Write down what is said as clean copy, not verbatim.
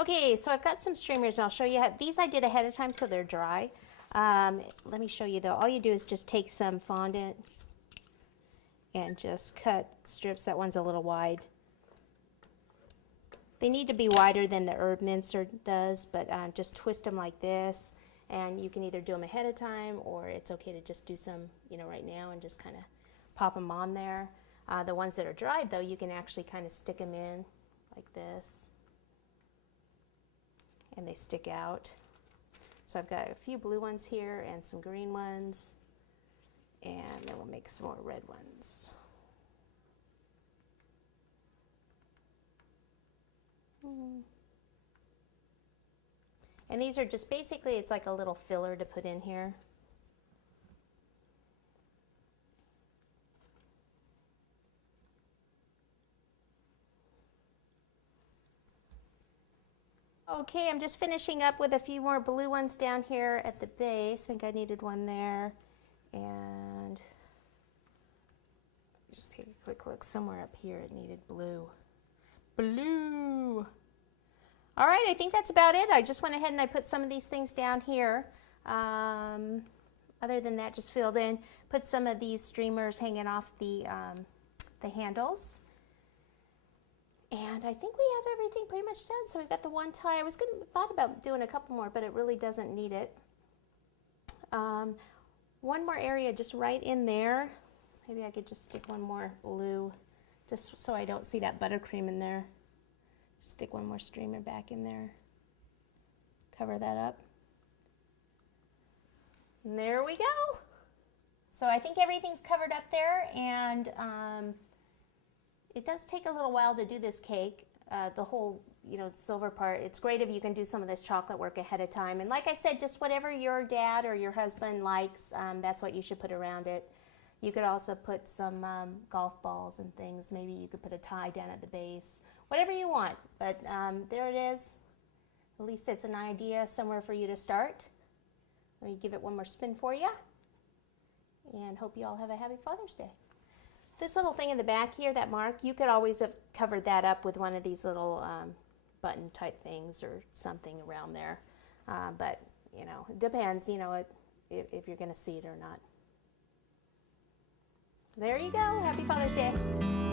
Okay, so I've got some streamers and I'll show you how, these I did ahead of time so they're dry. Let me show you though. All you do is just take some fondant and just cut strips. That one's a little wide. They need to be wider than the herb mincer does, but just twist them like this. And you can either do them ahead of time or it's okay to just do some, right now and just kind of pop them on there. The ones that are dried though, you can actually kind of stick them in like this. And they stick out. So I've got a few blue ones here and some green ones. And then we'll make some more red ones. And these are just basically, it's like a little filler to put in here. Okay, I'm just finishing up with a few more blue ones down here at the base. I think I needed one there. And just take a quick look. Somewhere up here it needed blue. Blue! All right, I think that's about it. I just went ahead and I put some of these things down here. Other than that, just filled in. Put some of these streamers hanging off the handles. And I think we have everything pretty much done. So we've got the one tie. I was thought about doing a couple more, but it really doesn't need it. One more area just right in there. Maybe I could just stick one more blue just so I don't see that buttercream in there. Just stick one more streamer back in there. Cover that up. And there we go. So I think everything's covered up there, and it does take a little while to do this cake, the whole, silver part. It's great if you can do some of this chocolate work ahead of time. And like I said, just whatever your dad or your husband likes, that's what you should put around it. You could also put some golf balls and things. Maybe you could put a tie down at the base. Whatever you want. But there it is. At least it's an idea somewhere for you to start. Let me give it one more spin for you. And hope you all have a happy Father's Day. This little thing in the back here, that mark, you could always have covered that up with one of these little button type things or something around there. But, it depends, if you're going to see it or not. There you go. Happy Father's Day.